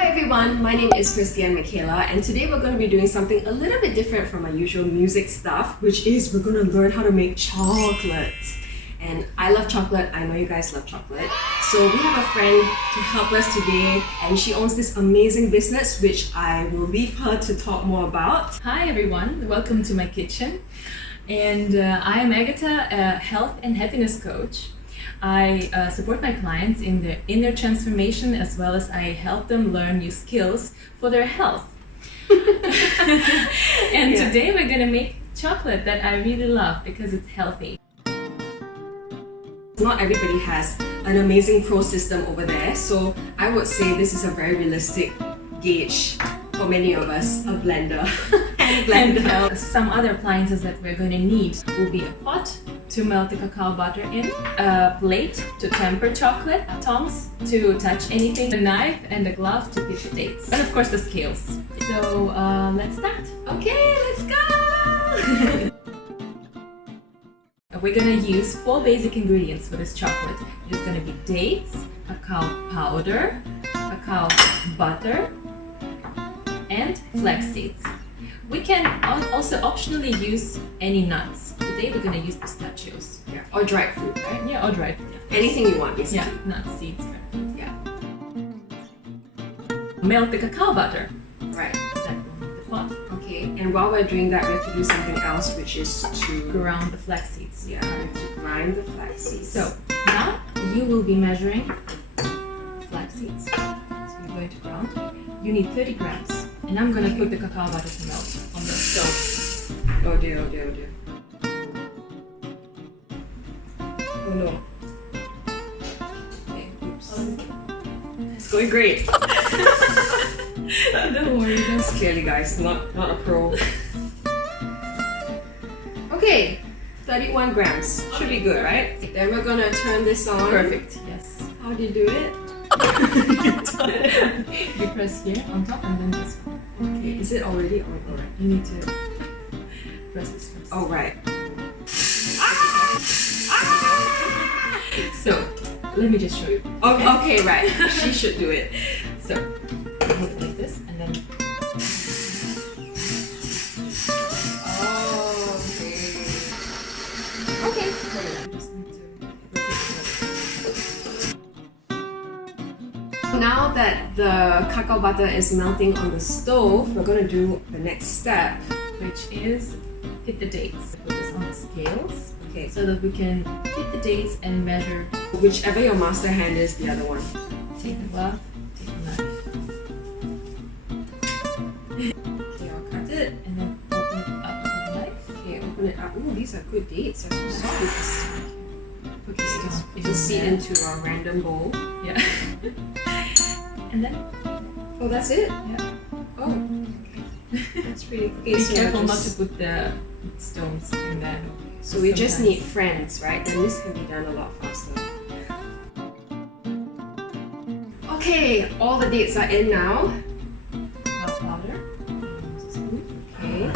Hi everyone, my name is Christiane and Mikaela, and today we're going to be doing something a little bit different from our usual music stuff, which is we're going to learn how to make chocolate. And I love chocolate, I know you guys love chocolate. So we have a friend to help us today, and she owns this amazing business, which I will leave her to talk more about. Hi everyone, welcome to my kitchen. And I am Agatha, a health and happiness coach. I support my clients in their inner transformation, as well as I help them learn new skills for their health. And today we're gonna make chocolate that I really love because it's healthy. Not everybody has an amazing pro system over there, so I would say this is a very realistic gauge for many of us, a blender. Hand blender. And some other appliances that we're going to need will be a pot to melt the cacao butter in, a plate to temper chocolate, tongs to touch anything, a knife and a glove to peel the dates, and of course the scales. So let's start. Okay, let's go! We're gonna use 4 basic ingredients for this chocolate. It is gonna be dates, cacao powder, cacao butter, and flax seeds. We can also optionally use any nuts. Today we're gonna use pistachios. Yeah. Or dried fruit, right? Yeah, or dried fruit. Yeah. Anything you want, basically. Yeah, nuts, seeds. Yeah. Melt the cacao butter. Right. That will make the pot. Okay, and while we're doing that, we have to do something else, which is to Ground the flax seeds. we have to grind the flax seeds. So now you will be measuring flax seeds. So you're going to ground. You need 30 grams. And I'm gonna put the cacao butter to melt on the stove. Oh dear, oh dear, oh dear. Oh no. Okay, oops. It's going great. Don't worry, It's clearly, guys, not a pro. Okay, 31 grams. Should be good, right? Then we're gonna turn this on. Perfect, yes. How do you do it? You press here on top and then this one. Okay, is it already on? Alright. You need to press this first. Oh, right. So, let me just show you. Okay, right. She should do it. So, hold it like this and then. Okay. You just need to Now that the cacao butter is melting on the stove, we're going to do the next step. which is hit the dates. Put this on the scales Okay, so that we can hit the dates and measure. whichever your master hand is, the other one. Take the glove, take the knife, Okay, I'll cut it. and then open it up with the knife. Okay, open it up. Ooh, these are good dates. They're so soft. Okay, Just just seed into a random bowl. Yeah. And then, Oh, that's it? yeah. Oh, okay. That's pretty okay. Be So careful not to just- put the stones in there. So we just Sometimes. need friends, right? Then this can be done a lot faster. Okay, all the dates are in now. Cacao powder. Okay.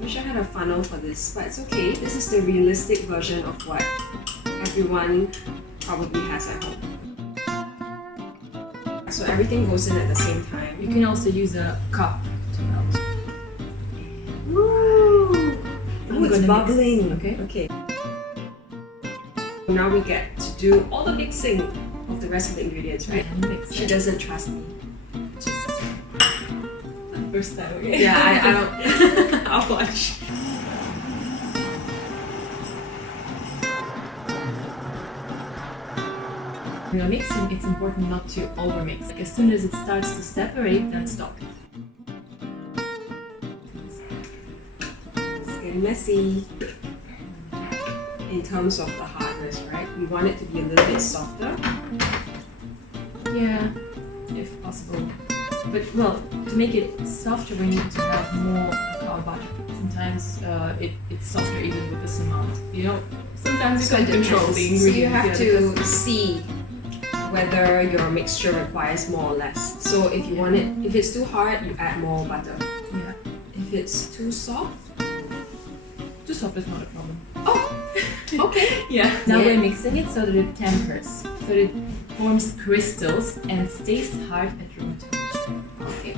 Wish I had a funnel for this, but it's okay. This is the realistic version of what everyone probably has at home. So everything goes in at the same time. You can also use a cup to melt. Woo! I'm Ooh, it's gonna mix, bubbling. okay? Okay. Now we get to do all the mixing of the rest of the ingredients, right? And mix She it. doesn't trust me. Just first time, okay? Yeah, I don't. I'll watch. When you're mixing, it's important not to overmix. As soon as it starts to separate, then stop. It's getting messy. In terms of the hardness, right? We want it to be a little bit softer. Yeah, if possible. But well, to make it softer, we need to have more cacao butter. Sometimes it's softer even with this amount. You know, sometimes you So can it control depends. the So ingredients. you have yeah, to because- see whether your mixture requires more or less. So if you want it, if it's too hard, you add more butter. Yeah. If it's too soft, Too soft is not a problem. Oh, okay. Yeah. Now Yeah. we're mixing it so that it tempers, so that it forms crystals and stays hard at room temperature. Okay,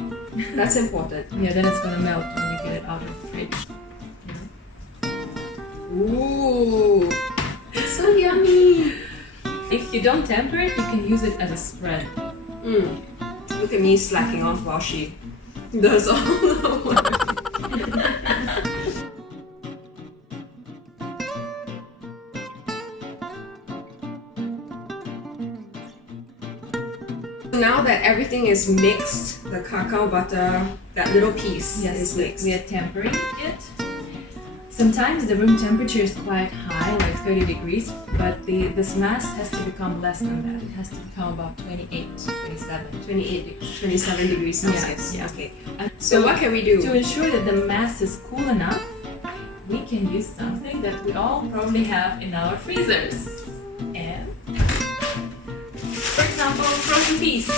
that's important. Yeah, then it's gonna melt when you get it out of the fridge. Ooh, it's so yummy. If you don't temper it, you can use it as a spread. Look at me slacking off while she does all the work. Now that everything is mixed, the cacao butter, that little piece is mixed. We are tempering it. Sometimes the room temperature is quite high, like 30 degrees, but this mass has to become less than that. It has to become about 28, 27. 27 degrees Celsius. Yeah. Okay. So what can we do? To ensure that the mass is cool enough, we can use something that we all probably have in our freezers. And, for example, frozen peas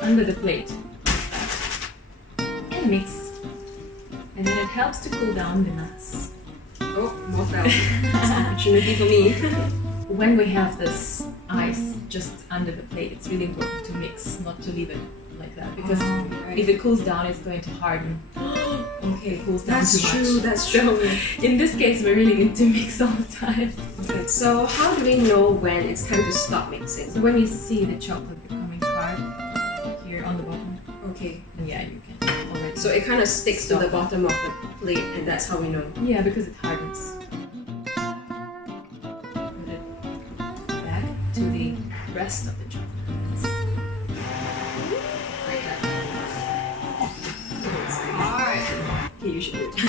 under the plate. And mix. And then it helps to cool down the mass. Oh, more fell. That's an opportunity for me. When we have this ice just under the plate, it's really important to mix, not to leave it like that, because if it cools down, it's going to harden. Okay, it cools down too much. That's true. In this case, we really need to mix all the time. Okay, so how do we know when it's time to stop mixing? So when you see the chocolate becoming hard here on the bottom, Okay, then yeah, you can already. so it kind of sticks to the bottom of the plate, and that's how we know. Yeah, because it hardens. Put it back to the rest of the chocolate. Like that. It's hard. Okay, you should do it.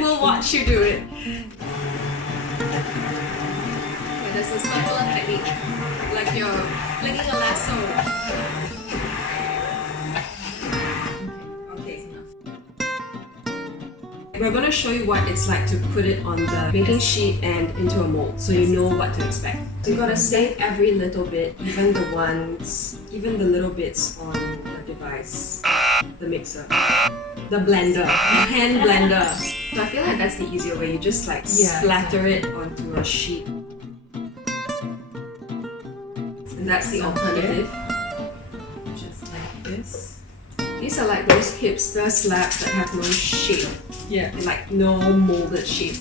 We'll watch you do it. Okay, there's a circular technique, like you're flinging a lasso. Okay. We're going to show you what it's like to put it on the baking sheet and into a mold, so you know what to expect. So you gotta save every little bit, even the little bits on the device, the mixer, the blender, the hand blender. So I feel like that's the easier way. You just like splatter it onto a sheet, and that's the alternative. Just like this. These are like those hipster slabs that have no shape. Yeah. And like no molded shape.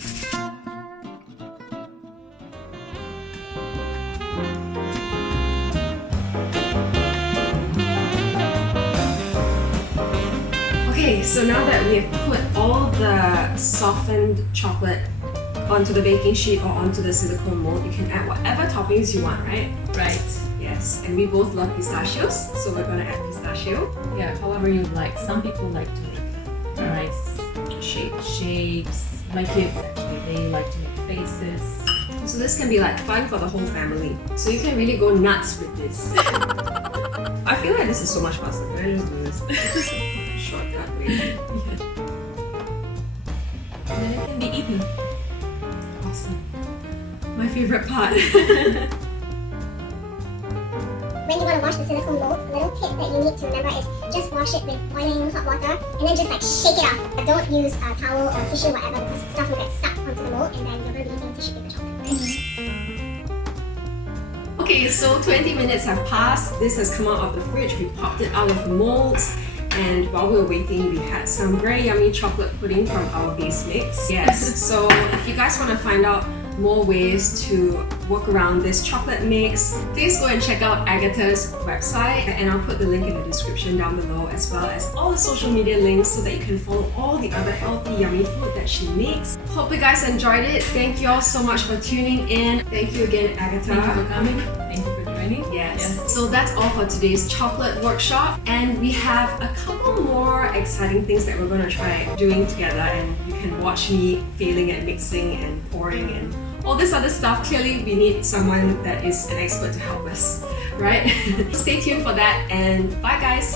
Okay, so now that we have put all the softened chocolate onto the baking sheet or onto the silicone mold, you can add whatever toppings you want, right? Right. Yes, and we both love pistachios, so we're gonna add pistachio. Yeah, however you like. Some people like to make nice shapes. My kids actually, they like to make faces. So this can be like fun for the whole family. So you can really go nuts with this. I feel like this is so much faster. Can I just do this? Shortcut way. Yeah. And then it can be eaten. Awesome. My favorite part. When you want to wash the silicone molds, a little tip that you need to remember is just wash it with boiling hot water and then just like shake it off. Don't use a towel or tissue, whatever, because stuff will get stuck onto the mold and then you're going to be eating tissue paper chocolate. Okay, so 20 minutes have passed. This has come out of the fridge. We popped it out of the molds. And while we were waiting, we had some very yummy chocolate pudding from our base mix. Yes, so if you guys want to find out more ways to work around this chocolate mix, please go and check out Agatha's website, and I'll put the link in the description down below, as well as all the social media links so that you can follow all the other healthy, yummy food that she makes. Hope you guys enjoyed it. Thank you all so much for tuning in. Thank you again, Agatha. Thank you for coming. Thank you for joining. Yes. So that's all for today's chocolate workshop, and we have a couple more exciting things that we're going to try doing together, and you can watch me failing at mixing and pouring and all this other stuff. Clearly we need someone that is an expert to help us, right? Stay tuned for that, and bye guys!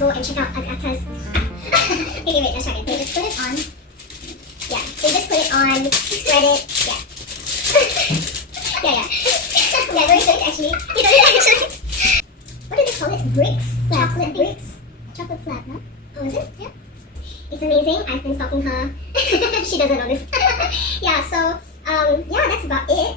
Go and check out Agatha's Okay, wait, let's try again. Okay, just put it on. Yeah, so just put it on, spread it, yeah. yeah. Yeah, very good actually. You don't actually. What do they call it? Bricks? Chocolate bricks? Chocolate slab, no? Oh, is it? Yeah. It's amazing. I've been stalking her. She doesn't know this. Yeah, so, yeah, that's about it.